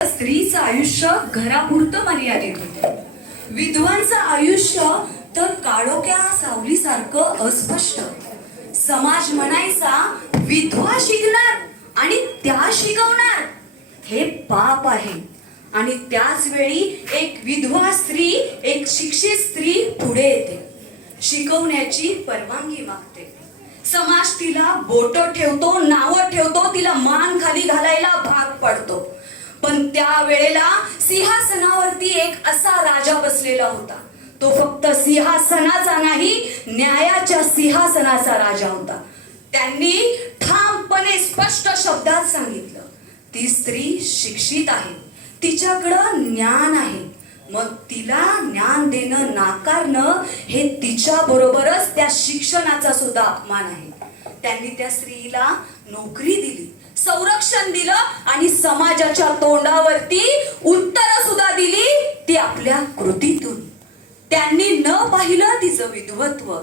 स्त्रीचं आयुष्य घरापुरतं मर्यादित होतं. विधवांचं आयुष्य तर काळोख्या सावलीसारखं अस्पष्ट. समाज म्हणायचा विधवा शिकणार आणि त्या शिकवणार, हे पाप आहे. आणि त्याच वेळी एक विधवा स्त्री, एक शिक्षित स्त्री पुढे येते, शिकवण्याची परवानगी मागते. समाज तिला बोट ठेवतो, नावं ठेवतो, तिला मान खाली घालायला भाग पडतो. पण त्या वेळेला सिंहासनावरती एक असा राजा बसलेला होता. तो फक्त सिंहासनाचा नाही, न्यायाच्या सिंहासनाचा राजा होता. त्यांनी ठामपणे स्पष्ट शब्दात सांगितलं, ती स्त्री शिक्षित आहे, तिच्याकडं ज्ञान आहे. मग तिला ज्ञान देणं नाकारणं हे तिच्या बरोबरच त्या शिक्षणाचा सुद्धा अपमान आहे. त्यांनी त्या स्त्रीला नोकरी दिली, संरक्षण दिलं आणि समाजाच्या तोंडावरती उत्तर सुद्धा दिली, ती आपल्या कृतीतून. त्यांनी न पाहिलं तिचं विधवत्व,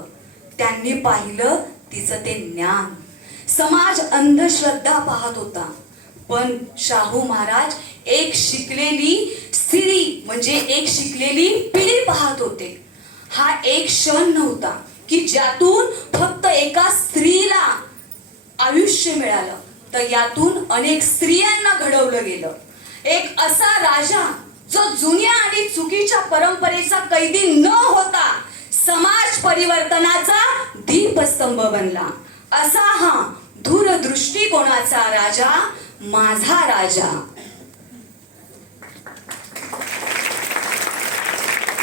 त्यांनी पाहिलं तिचं ते ज्ञान. समाज अंधश्रद्धा पाहत होता, पण शाहू महाराज एक शिकलेली स्त्री म्हणजे एक शिकलेली पिढी पाहत होते. हा एक क्षण नव्हता की ज्यातून फक्त एका स्त्रीला आयुष्य मिळालं, तर यातून अनेक स्त्रियांना घडवलं गेलं. एक असा राजा जो जुन्या आणि चुकीच्या परंपरेचा कैदी न होता समाज परिवर्तनाचा दीपस्तंभ बनला. असा हा दूरदृष्टिकोनाचा राजा माझा राजा.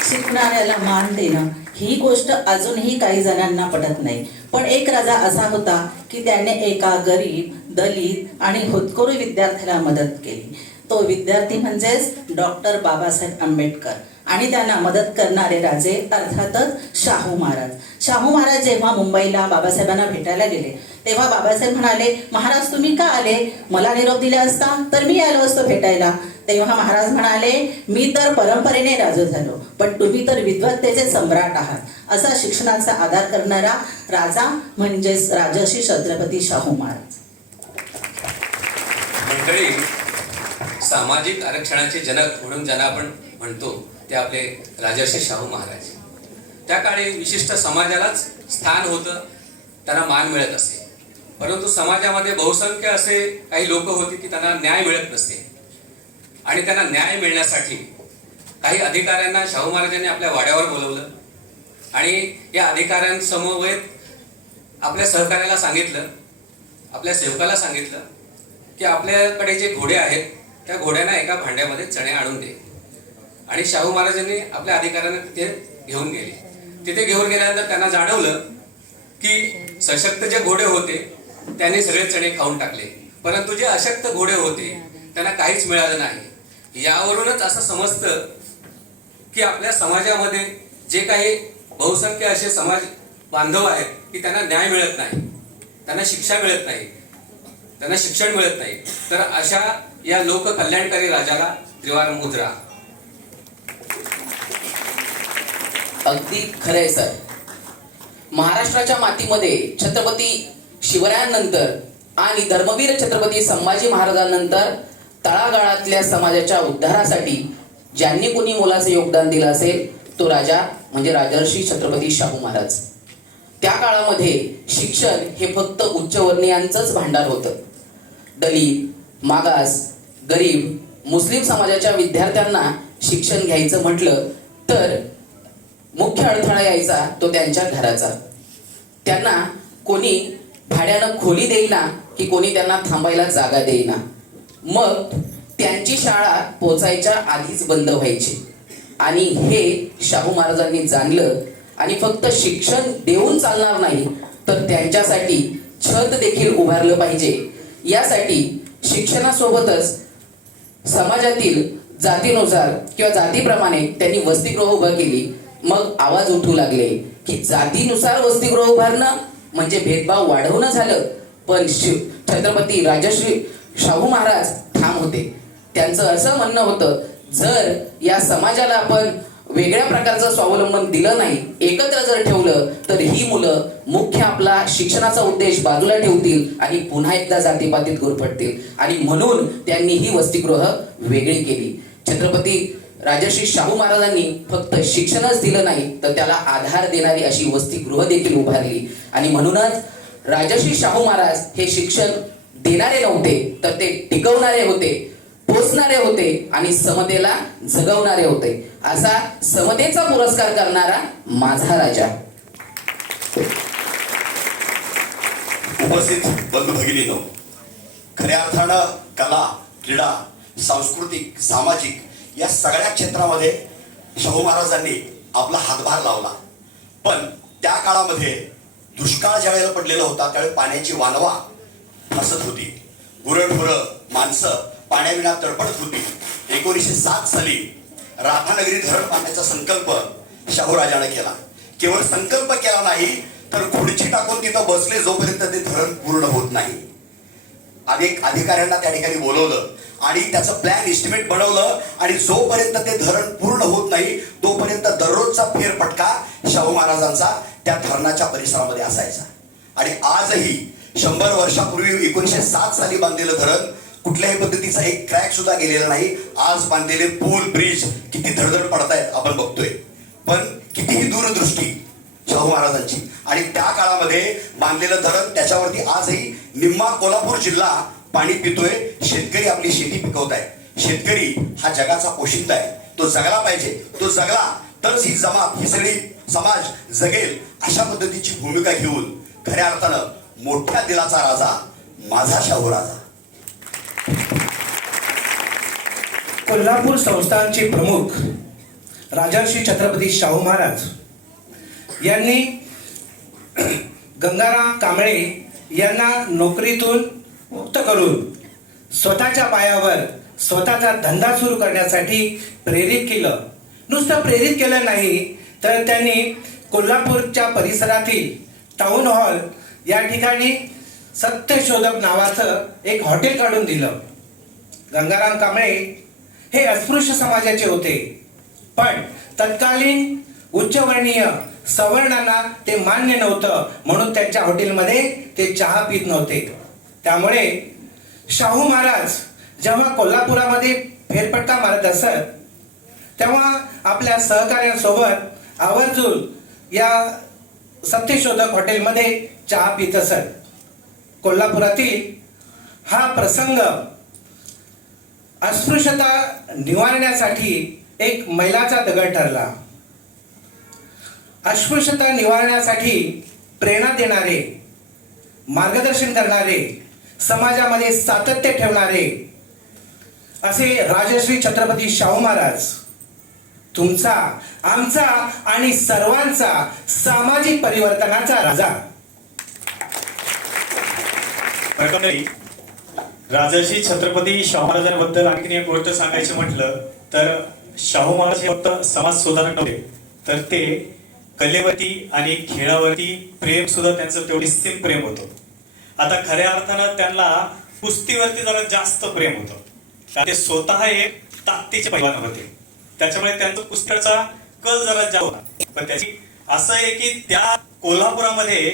शिकणाऱ्याला मान देणं ही गोष्ट अजूनही काही जणांना पटत नाही. पण एक राजा असा होता की त्याने एका गरीब, दलित आणि होतकरू विद्यार्थ्याला मदत केली. तो विद्यार्थी म्हणजेच डॉक्टर बाबासाहेब आंबेडकर. आणि त्यांना मदत करणारे राजे अर्थातच शाहू महाराज. शाहू महाराज जेव्हा मुंबईला बाबासाहेबांना भेटायला गेले तेव्हा बाबासाहेब म्हणाले, महाराज तुम्ही का आले? मला निरोप दिला असता तर मी आलो असतो भेटायला. तेव्हा महाराज म्हणाले, मी तर परंपरेने राजा झालो, पण तुम्ही तर विद्वत्तेचे सम्राट आहात. असा शिक्षणाचा आधार करणारा राजा म्हणजेच राजर्षी छत्रपती शाहू महाराज. मंडळी, सामाजिक आरक्षणाचे जनक म्हणून ज्यांना आपण म्हणतो ते आपले राजर्षी शाहू महाराज. त्या काळी विशिष्ट समाजालाच स्थान होतं, त्यांना मान मिळत असे. परंतु समाजामध्ये बहुसंख्य असे काही लोक होते की त्यांना न्याय मिळत नसे. आणि त्यांना न्याय मिळण्यासाठी काही अधिकाऱ्यांना शाहू महाराजांनी आपल्या वाड्यावर बोलवलं आणि या अधिकाऱ्यांसमवेत आपल्या सहकार्याला सांगितलं, आपल्या सेवकाला सांगितलं की आपल्याकडे जे घोडे आहेत त्या घोड्यांना एका भांड्यामध्ये चणे आणून दे. आणि शाहू महाराजांनी आपल्या अधिकाऱ्यांना तिथे घेऊन गेले. तिथे घेऊन गेल्यानंतर त्यांना जाणवलं की सशक्त जे घोडे होते त्यांनी सगळे चणे खाऊन टाकले, परंतु जे अशक्त घोडे होते त्यांना काहीच मिळालं नाही. यावरूनच असं समजतं की आपल्या समाजामध्ये जे काही बहुसंख्य असे समाज बांधव आहेत की त्यांना न्याय मिळत नाही, त्यांना शिक्षा मिळत नाही, त्यांना शिक्षण मिळत नाही. तर अशा या लोककल्याणकारी राजाला त्रिवार मुद्रा. अगदी खरंय सर. महाराष्ट्राच्या मातीमध्ये छत्रपती शिवरायांनंतर आणि धर्मवीर छत्रपती संभाजी महाराजांनंतर तळागाळातल्या समाजाच्या उद्धारासाठी ज्यांनी कोणी मोलाचं योगदान दिलं असेल तो राजा म्हणजे राजर्षी छत्रपती शाहू महाराज. त्या काळामध्ये शिक्षण हे फक्त उच्चवर्णीयांचंच भांडार होतं. दलित, मागास, गरीब, मुस्लिम समाजाच्या विद्यार्थ्यांना शिक्षण घ्यायचं म्हटलं तर मुख्य अडथळा यायचा तो त्यांच्या घराचा. त्यांना कोणी भाड्यानं खोली देईना की कोणी त्यांना थांबायला जागा देईना. मग त्यांची शाळा पोचायच्या आधीच बंद व्हायची. आणि हे शाहू महाराजांनी जाणलं आणि फक्त शिक्षण देऊन चालणार नाही तर त्यांच्यासाठी छत देखील उभारलं पाहिजे. यासाठी शिक्षणासोबतच समाजातील जातीनुसार किंवा जातीप्रमाणे त्यांनी वसतिगृह उभं केली. मग आवाज उठू लागले की जातीनुसार वसतिगृह उभारणं म्हणजे भेदभाव वाढवणं झालं. पण छत्रपती राजर्षी शाहू महाराज ठाम होते. त्यांचं असं म्हणणं होतं, जर या समाजाला आपण वेगळ्या प्रकारचं स्वावलंबन दिलं नाही, एकत्र जर ठेवलं तर ही मुलं मुख्य आपला शिक्षणाचा उद्देश बाजूला ठेवतील आणि पुन्हा एकदा जातीपातीत गुरफटतील. आणि म्हणून त्यांनी ही वसतिगृह वेगळी केली. छत्रपती राजर्षी शाहू महाराजांनी फक्त शिक्षणच दिलं नाही तर त्याला आधार देणारी अशी वसतिगृह देखील उभारली. आणि म्हणूनच राजर्षी शाहू महाराज हे शिक्षण देणारे नव्हते तर ते टिकवणारे होते, पोचणारे होते आणि समतेला जगवणारे होते. असा समतेचा पुरस्कार करणारा माझा राजा. उपस्थित बंधू भगिनींनो, खऱ्या अर्थानं कला, क्रीडा, सांस्कृतिक, सामाजिक या सगळ्या क्षेत्रामध्ये शाहू महाराजांनी आपला हातभार लावला. पण त्या काळामध्ये दुष्काळ ज्या वेळेला पडलेला होता त्यावेळी पाण्याची वानवा फसत होती. गुरंढोरं, माणसं पाण्याविना तडफडत होती. 1907 साली राधानगरी धरण बांधण्याचा संकल्प शाहूराजाने केला. केवळ संकल्प केला नाही तर खुर्ची टाकून तिथं बसले जोपर्यंत ते धरण पूर्ण होत नाही. अनेक अधिकाऱ्यांना त्या ठिकाणी बोलवलं आणि त्याचं प्लॅन एस्टिमेट बनवलं आणि जोपर्यंत ते धरण पूर्ण होत नाही तोपर्यंत दररोजचा फेरफटका शाहू महाराजांचा त्या धरणाच्या परिसरामध्ये असायचा. आणि आजही 100 वर्षापूर्वी 1907 साली बांधलेलं धरण कुठल्याही पद्धतीचा एक क्रॅक सुद्धा गेलेला नाही. आज बांधलेले पूल, ब्रिज किती धडधड पडतायत आपण बघतोय. पण कितीही दूरदृष्टी शाहू महाराजांची. आणि त्या काळामध्ये बांधलेलं धरण त्याच्यावरती आजही निम्मा कोल्हापूर जिल्हा पाणी पितोय. शेतकरी आपली शेती पिकवताय. शेतकरी हा जगाचा पोशिंदा आहे. तो जगला पाहिजे. तो जगला तरच ही जमात, ही सगळी समाज जगेल. अशा पद्धतीची भूमिका घेऊन खऱ्या अर्थानं मोठ्या दिलाचा राजा माझा शाहू राजा. कोल्हापूर संस्थानचे प्रमुख राजर्षी छत्रपती शाहू महाराज यांनी गंगाराम कांबळे यांना नोकरीतून मुक्त करून स्वतःच्या पायावर स्वतःचा धंदा सुरू करण्यासाठी प्रेरित केलं. नुसतं प्रेरित केलं नाही तर त्यांनी कोल्हापूरच्या परिसरातील टाउन हॉल या ठिकाणी सत्यशोधक नावाचं एक हॉटेल काढून दिलं. गंगाराम कांबळे हे अस्पृश्य समाजाचे होते, पण तत्कालीन उच्चवर्णीय सवर्णांना ते मान्य नव्हतं म्हणून त्यांच्या हॉटेलमध्ये ते चहा पित नव्हते. त्यामुळे शाहू महाराज जेव्हा कोल्हापुरामध्ये फेरफटका मारत असत तेव्हा आपल्या सहकार्यांसोबत आवर्जून या सत्यशोधक हॉटेलमध्ये चहा पित असत. कोल्हापुरातील हा प्रसंग अस्पृश्यता निवारण्यासाठी एक मैलाचा दगड ठरला. अस्पृश्यता निवारण्यासाठी प्रेरणा देणारे, मार्गदर्शन करणारे, समाजामध्ये सातत्य ठेवणारे असे राजश्री छत्रपती शाहू महाराज तुमचा, आमचा आणि सर्वांचा सामाजिक परिवर्तनाचा राजा. राजर्षी छत्रपती शाहू महाराजांबद्दल आणखी एक गोष्ट सांगायची म्हटलं तर शाहू महाराज हे फक्त समाज सुधारक नव्हते तर ते कलेवरती आणि खेळावरती प्रेम सुद्धा त्यांचं तेवढी निस्सीम प्रेम होतं. आता खऱ्या अर्थानं त्यांना कुस्तीवरती जरा जास्त प्रेम होतं. ते स्वतः एक ताकदीचे पैलवान होते, त्याच्यामुळे त्यांचा कुस्तीचा कल जरा जास्त होता. पण त्याची असं आहे की त्या कोल्हापुरामध्ये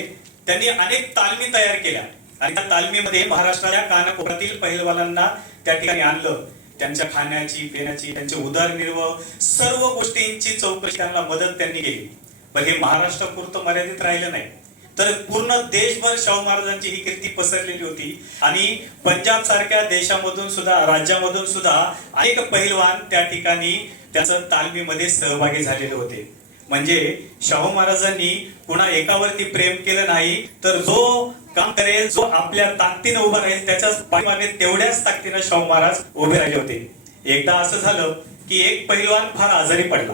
त्यांनी अनेक तालमी तयार केल्या आणि त्या तालमीमध्ये महाराष्ट्राच्या कानाकोपऱ्यातील पहिलवानांना त्या ठिकाणी आणलं. त्यांच्या खाण्याची, पिण्याची, त्यांचे उदरनिर्वाह सर्व गोष्टींची चौकशी त्यांना मदत त्यांनी केली. पण हे महाराष्ट्रापुरतं मर्यादित राहिलं नाही तर पूर्ण देशभर शाहू महाराजांची ही कीर्ती पसरलेली होती. आणि पंजाब सारख्या देशामधून सुद्धा, राज्यामधून सुद्धा अनेक पहिलवान त्या ठिकाणी त्याचं तालमीमध्ये सहभागी झालेले होते. म्हणजे शाहू महाराजांनी पुन्हा एकावरती प्रेम केलं नाही तर जो काम करेल, जो आपल्या ताकदीनं उभा राहील त्याच्याच पाठीमागे तेवढ्याच ताकदीनं शाहू महाराज उभे राहिले होते. एकदा असं झालं की एक पहिलवान फार आजारी पडला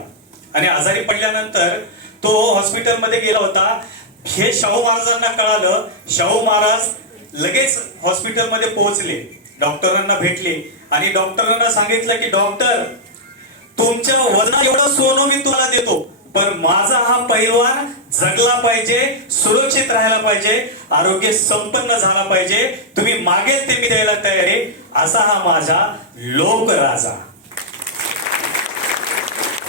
आणि आजारी पडल्यानंतर तो हॉस्पिटलमध्ये गेला होता. हे शाहू महाराजांना कळालं. शाहू महाराज लगेच हॉस्पिटलमध्ये पोहोचले, डॉक्टरांना भेटले आणि डॉक्टरांना सांगितलं की डॉक्टर, तुमच्या वजना एवढं सोनं मी तुम्हाला देतो, पण माझा हा पैलवान जगला पाहिजे, सुरक्षित राहायला पाहिजे, आरोग्य संपन्न झाला पाहिजे, तुम्ही मागेल ते मी द्यायला तयार आहे, असा हा माझा लोकराजा.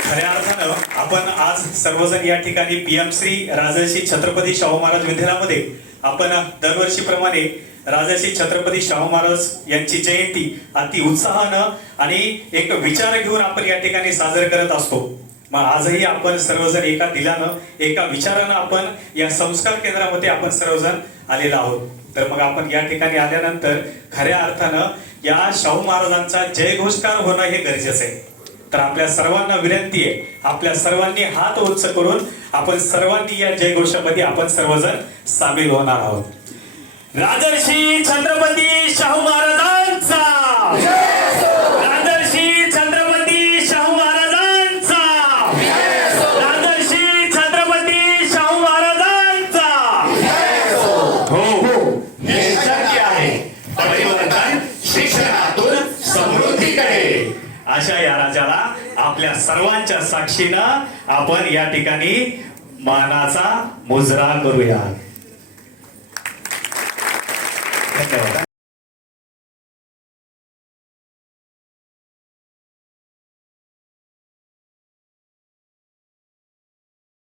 खऱ्या अर्थानं आपण आज सर्वजण या ठिकाणी पीएम श्री राजर्षी छत्रपती शाहू महाराज विद्यालयामध्ये आपण दरवर्षीप्रमाणे राजर्षी छत्रपती शाहू महाराज यांची जयंती अति उत्साहानं आणि एक विचार घेऊन आपण या ठिकाणी साजरे करत असतो. मग आजही आपण सर्वजण एका दिलानं एका विचारानं आपण या संस्कार केंद्रामध्ये आपण सर्वजण आलेलो आहोत. तर मग आपण या ठिकाणी आल्यानंतर खऱ्या अर्थानं या शाहू महाराजांचा जयघोषकार होणं हे गरजेचं आहे. तर आपल्या सर्वांना विनंती आहे, आपल्या सर्वांनी हात उंच करून आपण सर्वांनी या जयघोषामध्ये आपण सर्वजण सामील होणार आहोत. राजर्षी छत्रपती शाहू महाराजांचा, राजर्षी छत्रपती शाहू महाराजांचा, राजर्षी छत्रपती शाहू महाराजांचा. हो हो, हे शक्य आहे. परिवर्तन शिक्षणातून समृद्धीकडे. अशा या राजाला आपल्या सर्वांच्या साक्षीनं आपण या ठिकाणी मानाचा मुजरा करूया. धन्यवाद.